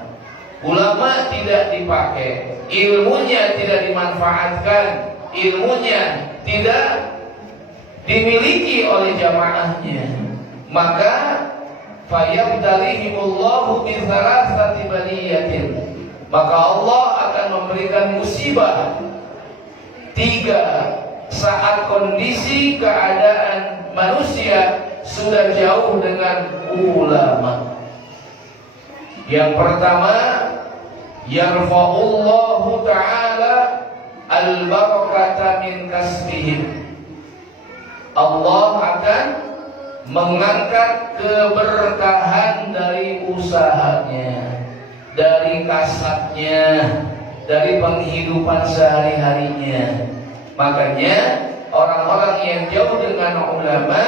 Ulama tidak dipakai, ilmunya tidak dimanfaatkan, ilmunya tidak dimiliki oleh jamaahnya. Maka fayabtalihimullahu bi thalathati baliyatin, maka Allah akan memberikan musibah 3 saat kondisi keadaan manusia sudah jauh dengan ulama. Yang pertama, yarfa'ullahu ta'ala al-barakata min kasbihim. Allah akan mengangkat keberkahan dari usahanya, dari kasabnya, dari penghidupan sehari-harinya. Makanya orang-orang yang jauh dengan ulama,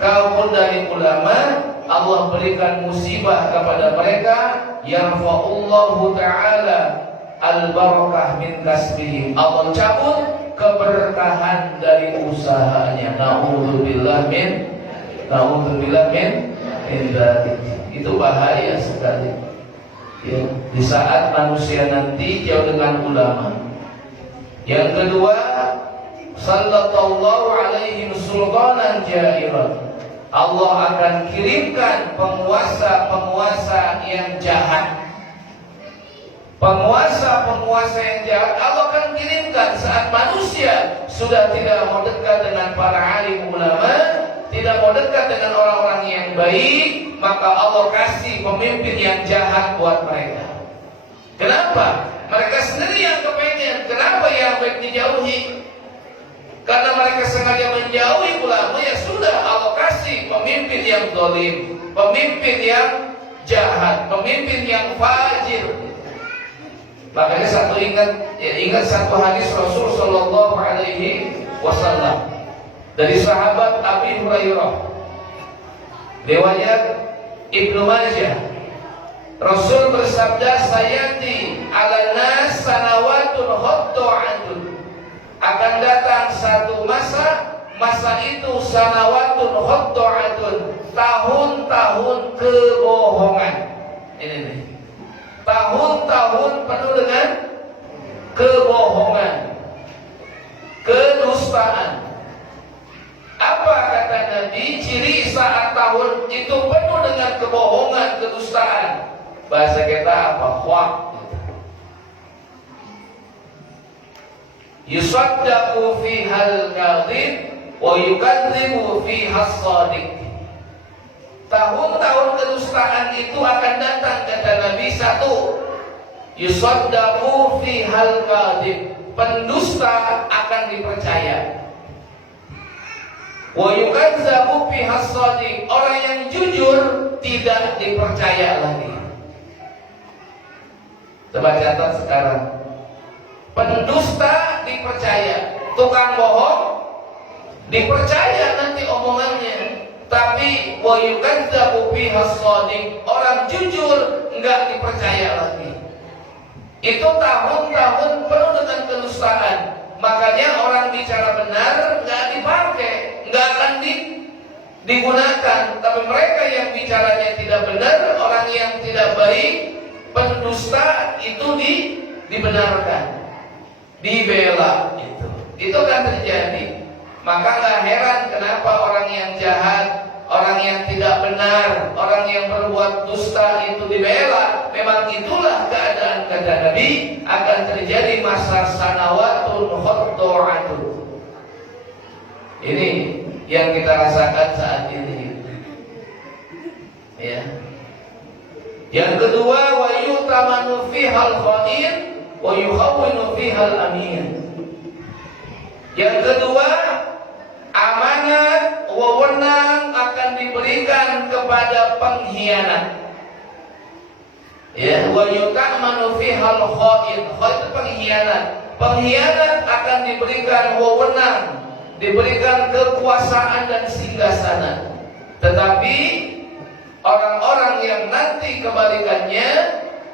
kabur dari ulama, Allah berikan musibah kepada mereka. Yarfa'ullahu ta'ala al-barakah min kasbihim. Allah cabut keberkahan dari usahanya. Na'udzubillah min dzalik. Itu bahaya sekali. Ya, di saat manusia nanti jauh dengan ulama. Yang kedua, sallallahu alaihim sultanan jairan. Allah akan kirimkan penguasa-penguasa yang jahat. Penguasa-penguasa yang jahat Allah akan kirimkan saat manusia sudah tidak mau dekat dengan para alim ulama, tidak mau dekat dengan orang-orang yang baik, maka Allah kasih pemimpin yang jahat buat mereka. Kenapa? Mereka sendiri yang kepengen. Kenapa yang baik dijauhi? Karena mereka sengaja menjauhi ulama, ya sudah Allah kasih pemimpin yang zalim, pemimpin yang jahat, pemimpin yang fajir. Makanya ingat satu hadis Rasul sallallahu alaihi wasallam dari sahabat Abi Hurairah, riwayat Ibnu Majah. Rasul bersabda, sayati ala nas sanawatun khatta'atun. Akan datang satu masa itu sanawatun khatta'atun, tahun-tahun kebohongan. Ini nih. Tahun-tahun penuh dengan kebohongan, kedustaan. Apa kata Nabi? Ciri saat tahun itu penuh dengan kebohongan, kedustaan. Bahasa kita apa? Khawf. Yusaddaqu fihal kadhib wa yukadzibu fihas shadiq. Tahun-tahun kedustaan itu akan datang, kata Nabi. 1, yusaddaqu fi hal kadhib, pendusta akan dipercaya. Wa yukazzabu fi has-shadiq, orang yang jujur tidak dipercaya lagi. Coba catat sekarang. Pendusta dipercaya, tukang bohong dipercaya nanti omongannya. Tapi wa yukazzabu fi has-shadiq, orang jujur enggak dipercaya lagi. Itu tahun-tahun penuh dengan kedustaan. Makanya orang bicara benar enggak dipakai, enggak akan digunakan. Tapi mereka yang bicaranya tidak benar, orang yang tidak baik, pendusta, itu dibenarkan, dibela. Itu kan terjadi. Maka gak heran kenapa orang yang jahat, orang yang tidak benar, orang yang berbuat dusta itu dibela. Memang itulah keadaan, kata Nabi, akan terjadi masa sanawatun khaddu'atun. Ini yang kita rasakan saat ini. Ya. Yang kedua, wa yutamanu fihal khair wa yukhawwinu fihal amin. Yang kedua, amanat, wewenang akan diberikan kepada pengkhianat. Ya, wa yutamanu fihal khair, khair itu pengkhianat. Pengkhianat akan diberikan wewenang, diberikan kekuasaan dan singgasana. Tetapi orang-orang yang nanti kebalikannya,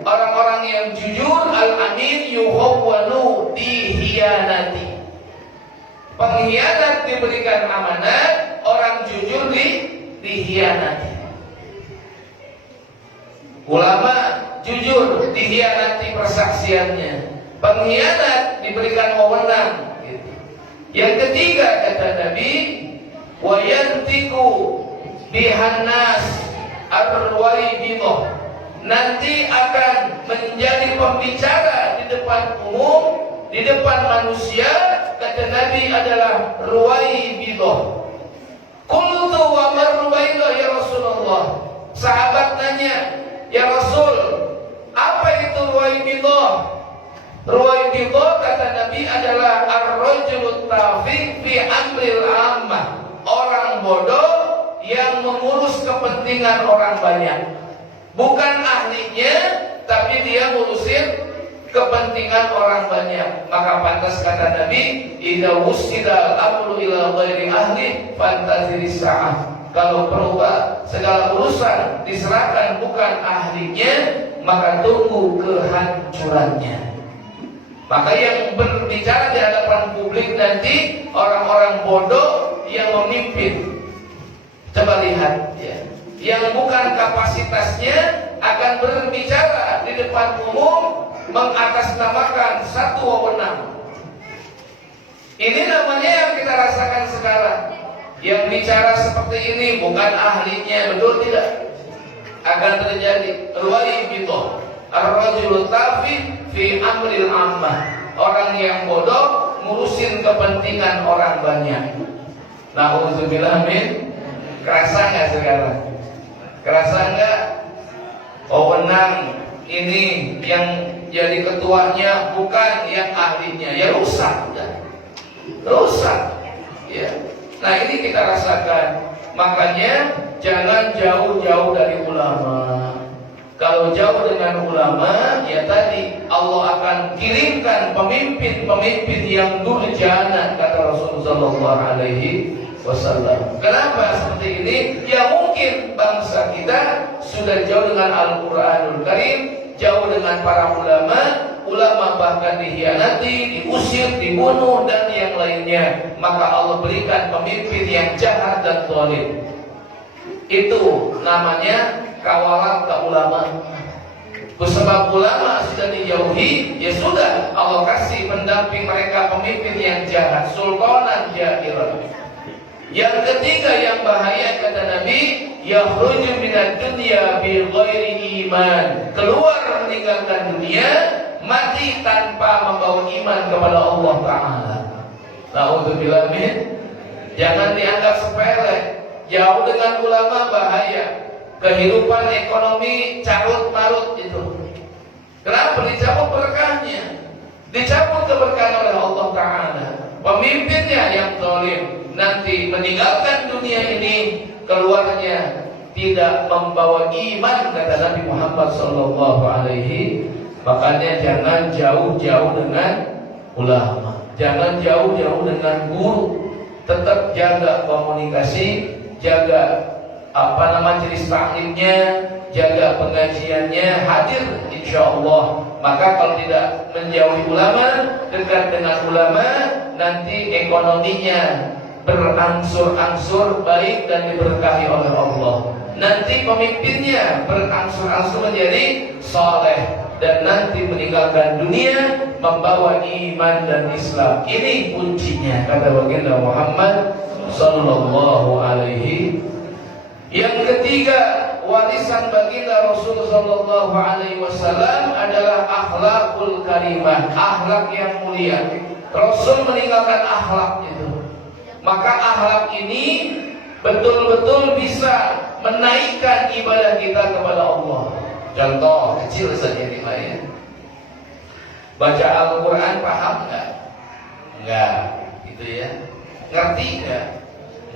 orang-orang yang jujur, al-amin yukhawwanu, dihianati. Pengkhianat diberikan amanat, orang jujur dihianati. Ulama jujur, dihianati persaksiannya. Pengkhianat diberikan wewenang. Yang ketiga, kata Nabi, wa yantiqu bihannas ar-ruwaibidah, nanti akan menjadi pembicara di depan umum, di depan manusia, kata Nabi, adalah ruwaibidah. Qultu wa ma ruwaibidah ya Rasulullah. Sahabat nanya, ya Rasul, apa itu ruwaibidah? Ruwaibidah, kata Nabi, adalah ar-rajulu tafiq fi amril ammah, orang bodoh yang mengurus kepentingan orang banyak. Bukan ahlinya, tapi dia ngurusin kepentingan orang banyak. Maka pantas kata Nabi, idza wusida al-amru ila ghairi ahli fantaziri sa'ah. Kalau berubah segala urusan diserahkan bukan ahlinya, maka tunggu kehancurannya. Maka yang berbicara di hadapan publik nanti orang-orang bodoh yang memimpin. Coba lihat ya. Yang bukan kapasitasnya akan berbicara di depan umum mengatasnamakan satu wewenang. Ini namanya yang kita rasakan sekarang. Yang bicara seperti ini bukan ahlinya, betul tidak? Akan terjadi ruwaibidah, ar-rajulu tafi fi amril ammah, orang yang bodoh ngurusin kepentingan orang banyak. Nauzubillah min. Kerasa nggak sekarang? Kerasa nggak? Wewenang ini yang jadi ketuanya bukan yang ahlinya, ya rusak, rusak. Ya. Nah ini kita rasakan. Makanya jangan jauh-jauh dari ulama. Kalau jauh dengan ulama, ya tadi Allah akan kirimkan pemimpin-pemimpin yang durjana, kata Rasulullah SAW. Kenapa seperti ini? Ya mungkin bangsa kita sudah jauh dengan Al-Quranul Karim, jauh dengan para ulama. Ulama bahkan dihianati, diusir, dibunuh, dan yang lainnya. Maka Allah berikan pemimpin yang jahat dan zalim. Itu namanya kawalan ke ulama. Sebab ulama sudah dijauhi, ya sudah, Allah kasih pendamping mereka pemimpin yang jahat, sultanan jahil. Yang ketiga yang bahaya, kata Nabi, yakhruju minad dunya bi ghairi iman, keluar meninggalkan dunia, mati tanpa membawa iman kepada Allah Ta'ala. Na'udzubillah min. Jangan dianggap sepele. Jauh dengan ulama bahaya. Kehidupan ekonomi carut marut itu. Kenapa? Dicabut berkahnya, dicabut keberkahan oleh Allah Ta'ala. Pemimpinnya yang zalim nanti meninggalkan dunia ini, keluarnya tidak membawa iman, kata Nabi Muhammad SAW. Makanya jangan jauh-jauh dengan ulama, jangan jauh-jauh dengan guru. Tetap jaga komunikasi, jaga jenis taklimnya, jaga pengajiannya, hadir insyaallah. Maka kalau tidak menjauhi ulama, dekat dengan ulama, nanti ekonominya berangsur-angsur baik dan diberkahi oleh Allah. Nanti pemimpinnya berangsur-angsur menjadi saleh, dan nanti meninggalkan dunia membawa iman dan Islam. Ini kuncinya, kata baginda Muhammad sallallahu alaihi. Yang ketiga, warisan baginda Rasul sallallahu alaihi wasallam adalah akhlakul karimah, akhlak yang mulia. Rasul meninggalkan akhlak itu. Maka akhlak ini betul-betul bisa menaikkan ibadah kita kepada Allah. Contoh kecil saja nih Pak ya. Baca Al-Quran paham nggak? Enggak, gitu ya. Ngerti nggak?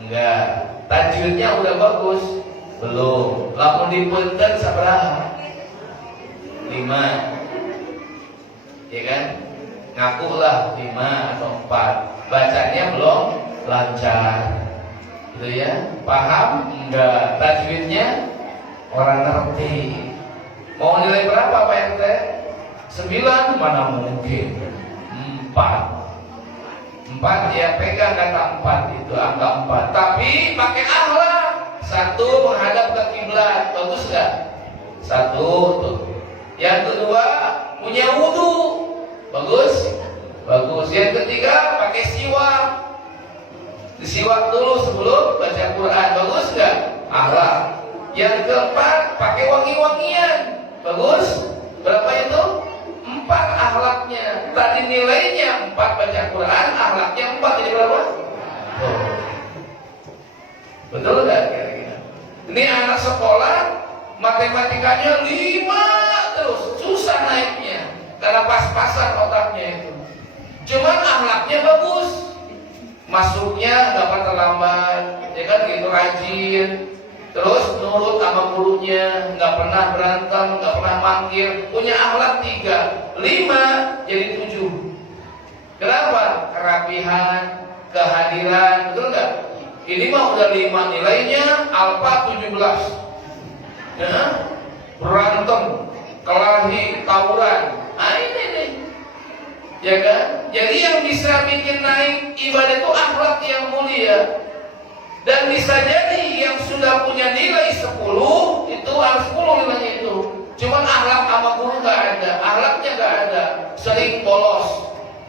Enggak. Tajwidnya udah bagus? Belum. Lamun dipunten sabaraha? 5. Ya kan? Ngakulah 5 atau 4. Bacanya belum lancar. Gitu ya. Paham? Enggak. Tajwidnya orang ngerti. Mau nilai berapa Pak RT? 9? Mana mungkin. 4 ya, pegang kata 4 itu, angka 4. Tapi pakai akhlak. 1 menghadap ke kiblat, bagus gak? 1 tuh. Yang kedua punya wudu, bagus? Bagus. Yang ketiga pakai siwak. Disiwak dulu sebelum baca Quran, bagus gak? Akhlak. Yang keempat pakai wangi-wangian, bagus? Berapa itu? 4 akhlaknya. Tadi nilainya 4 baca Quran, akhlaknya 4, jadi berapa? Oh. Betul gak kira-kira? Ini anak sekolah, matematikanya 5 terus, susah naiknya karena pas-pasan otaknya itu. Cuman akhlaknya bagus, masuknya nggak terlambat, ya kan gitu, rajin. Terus nurut sama gurunya, nggak pernah berantem, nggak pernah manggil, punya akhlak 3, 5 jadi 7. Kenapa? Kerapihan, kehadiran, betul nggak? Ini mah udah 5 nilainya, alfa 17. Ya, berantem, kelahi, tawuran. Nah ini nih, ya kan? Jadi yang bisa bikin naik ibadah itu akhlak yang mulia. Dan bisa jadi yang sudah punya nilai 10 itu harus 10 nilainya itu. Cuman akhlak sama guru gak ada, akhlaknya gak ada, sering bolos.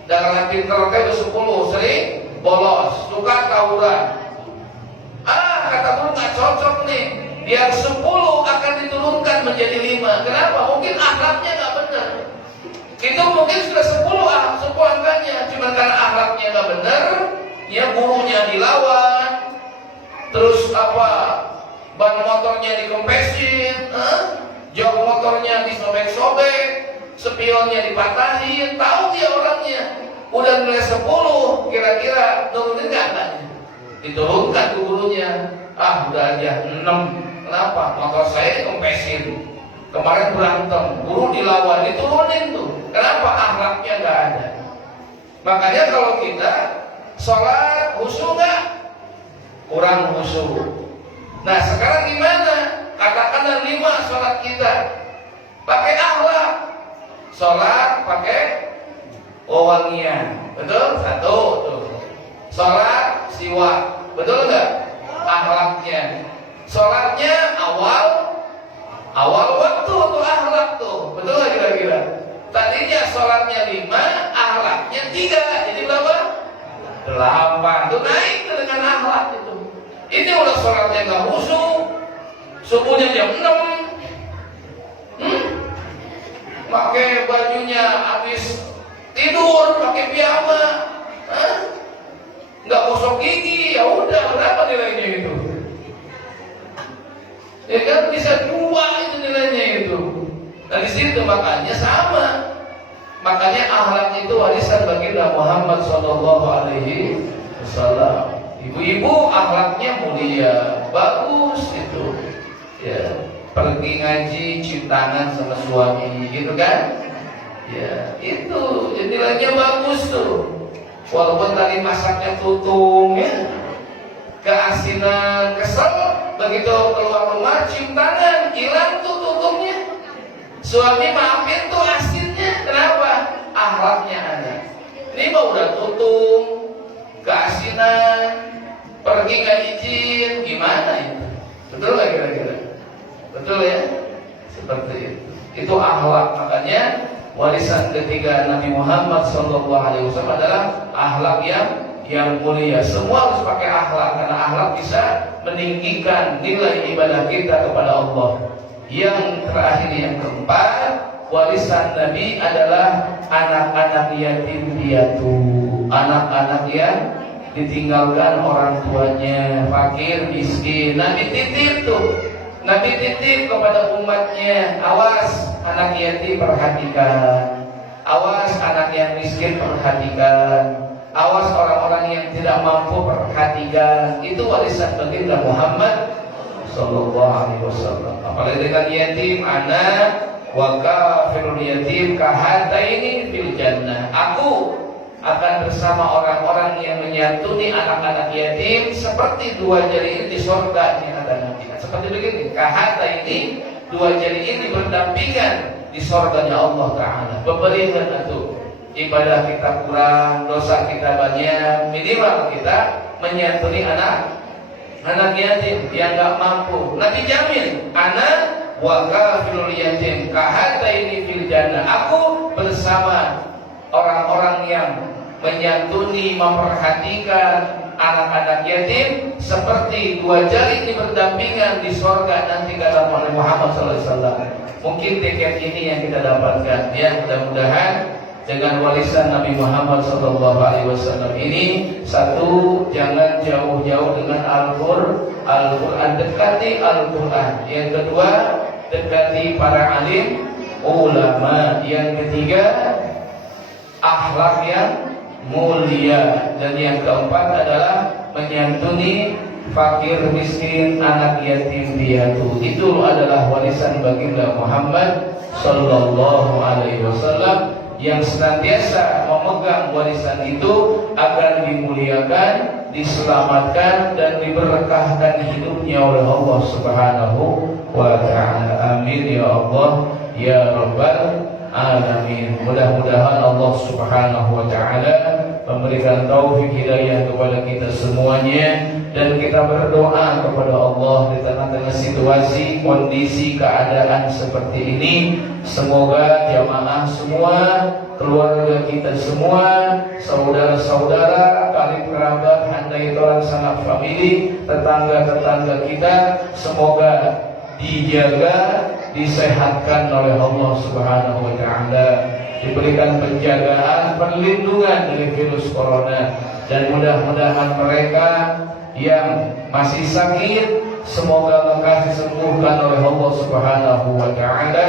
Dalam pinter itu 10, sering bolos, suka tawuran. Kata guru gak cocok nih, biar 10 akan diturunkan menjadi 5. Kenapa? Mungkin akhlaknya gak benar. Itu mungkin sudah 10 angkanya, cuman karena akhlaknya gak benar, ya gurunya dilawan. Terus ban motornya dikempesin, jok motornya disobek-sobek, spionnya dipatahin. Tahu dia orangnya udah nilai 10, kira-kira nurunin gak anaknya? Diturunkan ke gurunya. Udah aja 6. Kenapa? Motor saya dikempesin, kemarin berantem, guru dilawan, diturunin tuh. Kenapa? Akhlaknya gak ada. Makanya kalau kita sholat khusyuk gak? Kurang khusyuk. Nah sekarang gimana? Katakanlah 5 sholat kita pakai akhlak. Sholat pakai wewangian, betul? 1 tuh. Sholat siwak, betul enggak? Akhlaknya. Sholatnya awal waktu tuh akhlak tuh, betul nggak kira-kira? Tadinya sholatnya 5, akhlaknya 3, jadi berapa? 8. Tuh naik tuh dengan akhlak itu. Ini udah sholatnya nggak khusyuk, subuhnya jam 6, pakai bajunya habis tidur, pakai piyama, nggak gosok gigi, ya udah berapa nilainya itu? Ya kan bisa 2 itu nilainya itu. Nah di situ makanya sama. Makanya akhlak itu warisan baginda Muhammad Sallallahu Alaihi Wasallam. Ibu-ibu akhlaknya mulia, bagus itu. Ya, pergi ngaji, cium tangan sama suami, gitu kan? Ya, itu nilainya bagus tuh. Walaupun tadi masaknya tutung, ya, keasinan, kesel, begitu keluar rumah cium tangan, hilang tuh tutungnya. Suami maafin tuh asinnya, kenapa? Akhlaknya ada. Ini mah udah tutung, keasinan, pergi nggak izin, gimana itu? Betul nggak kira-kira? Betul ya? Seperti itu. Itu akhlak. Makanya warisan ketiga Nabi Muhammad SAW adalah akhlak yang mulia. Semua harus pakai akhlak, karena akhlak bisa meninggikan nilai ibadah kita kepada Allah. Yang terakhir, yang keempat, warisan Nabi adalah anak-anak yatim piatu, anak-anak yang ditinggalkan orang tuanya, fakir, miskin. Nabi titip tuh, Nabi titip kepada umatnya, awas anak yatim perhatikan, awas anak yang miskin perhatikan, awas orang-orang yang tidak mampu perhatikan. Itu warisan baginda Muhammad Sallallahu Alaihi Wasallam. Apalagi dengan yatim, anak wa kafirul yatim kahataini fil jannah. Aku akan bersama orang-orang yang menyantuni anak-anak yatim seperti dua jari ini di surga, ini kata Nabi. Seperti begini, kahataini, dua jari ini berdampingan di surganya Allah Ta'ala. Pemberian itu ibadah kita kurang, dosa kita banyak, minimal kita menyantuni anak yatim yang gak mampu. Nabi jamin, anak wa kafirul yatim kahataini fil jannah. Aku bersama orang-orang yang menyantuni, memperhatikan anak-anak yatim seperti dua jari ini berdampingan di surga nanti kata Muhammad SAW. Mungkin tiket ini yang kita dapatkan, ya. Mudah-mudahan dengan warisan Nabi Muhammad SAW ini, satu, jangan jauh-jauh dengan Al-Quran, dekati Al-Quran. Yang kedua, dekati para alim ulama. Yang ketiga, akhlak yang mulia. Dan yang keempat adalah menyantuni fakir, miskin, anak yatim piatu. Itu adalah warisan baginda Muhammad Sallallahu Alaihi Wasallam, yang senantiasa memegang warisan itu akan dimuliakan, diselamatkan, dan diberkahkan hidupnya oleh Allah Subhanahu wa Ta'ala. Amin ya Allah ya Rabbal Alamin. Mudah-mudahan Allah Subhanahu wa Ta'ala memberikan taufik hidayah kepada kita semuanya, dan kita berdoa kepada Allah di tengah-tengah situasi, kondisi, keadaan seperti ini. Semoga jamaah semua, keluarga kita semua, saudara-saudara, karib kerabat, handai toran sanak famili, tetangga-tetangga kita, semoga dijaga, disehatkan oleh Allah Subhanahu wa Ta'ala, diberikan penjagaan, perlindungan dari virus corona, dan mudah-mudahan mereka yang masih sakit semoga lekas disembuhkan oleh Allah Subhanahu wa Ta'ala,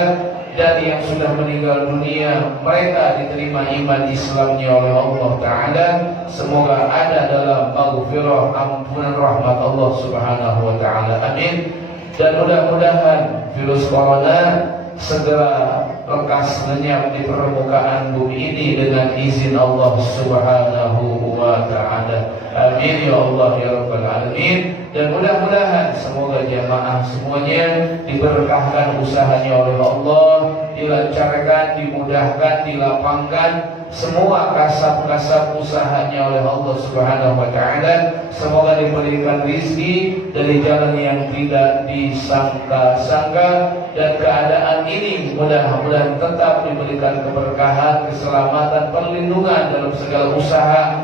dan yang sudah meninggal dunia mereka diterima iman Islamnya oleh Allah Ta'ala. Semoga ada dalam maghfirah, ampunan, rahmat Allah Subhanahu wa Ta'ala. Amin. Dan mudah-mudahan virus corona segera lekas lenyap di permukaan bumi ini dengan izin Allah Subhanahu wa Ta'ala. Amin ya Allah ya Rabbal Alamin. Dan mudah-mudahan semoga jamaah semuanya diberkahkan usahanya oleh Allah, dilancarkan, dimudahkan, dilapangkan semua kasab-kasab usahanya oleh Allah Subhanahu wa Ta'ala. Semoga diberikan rizki dari jalan yang tidak disangka-sangka, dan keadaan ini mudah-mudahan tetap diberikan keberkahan, keselamatan, perlindungan dalam segala usaha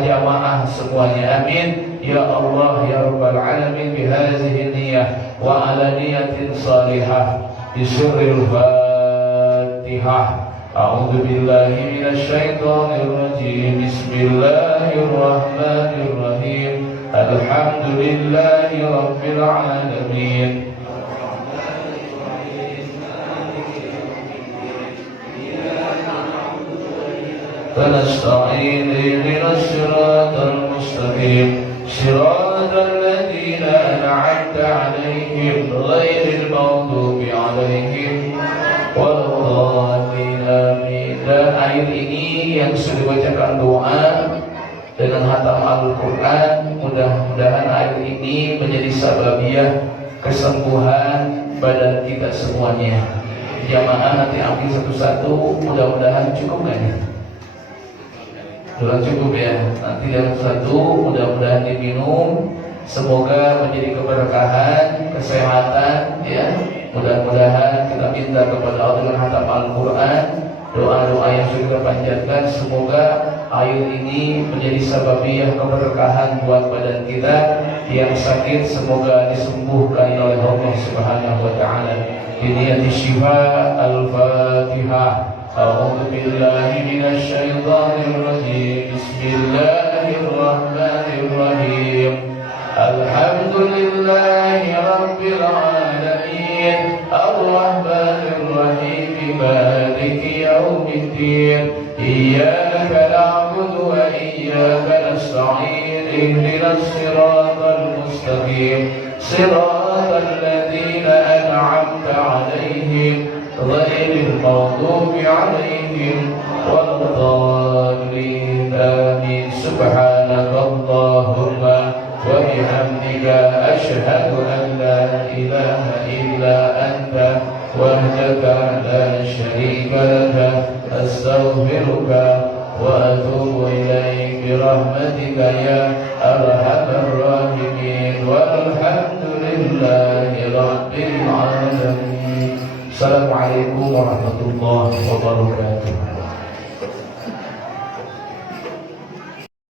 jamaah semuanya. Amin ya Allah ya Rabbal Alamin. Bihazihi niyah wa ala niyatin salihah, bisyurril Fatihah. A'udzu billahi minasyaitonir rajim. Bismillahirrahmanirrahim. Alhamdulillahi rabbil alamin. ونستعين اهدنا الصراط المستقيم صراط الذين أنعمت عليهم غير المغضوب عليهم ولا الضالين آمين. Dan air ini yang sudah dibacakan doa dengan hatam Al-Quran, mudah-mudahan air ini menjadi sababiah kesembuhan badan kita semuanya. Jamaah nanti ambil satu-satu, mudah-mudahan cukup kan ya? Sudah cukup ya. Nanti dalam satu, mudah-mudahan diminum. Semoga menjadi keberkahan, kesehatan ya. Mudah-mudahan kita minta kepada Allah dengan hatam Al-Quran, doa-doa yang sudah panjatkan, semoga air ini menjadi sababiah keberkahan buat badan kita. Yang sakit semoga disembuhkan oleh Allah Subhanahu wa taala. Biniyati syifa. Al-Fatihah. A'udzu billahi minasy syaithanir rajim. Bismillahirrahmanirrahim. Alhamdulillahi rabbil alamin. Ar-Rahmanir Rahim. Maliki yaumiddin. Iyyaka na'budu wa iyyaka nasta'in. Ihdinas siratal mustaqim. Siratal ladzina an'amta 'alaihim ghairil maghdubi 'alaihim waladdallin. Amin. Subhanakallahumma wa bihamdika asyhadu an la ilaha illa anta wahdaka la syarika laka astaghfiruka wa atubu ilaik birahmatika ya arhamar rahimin walhamdulillahi rabbil alamin. Assalamualaikum warahmatullahi wabarakatuh.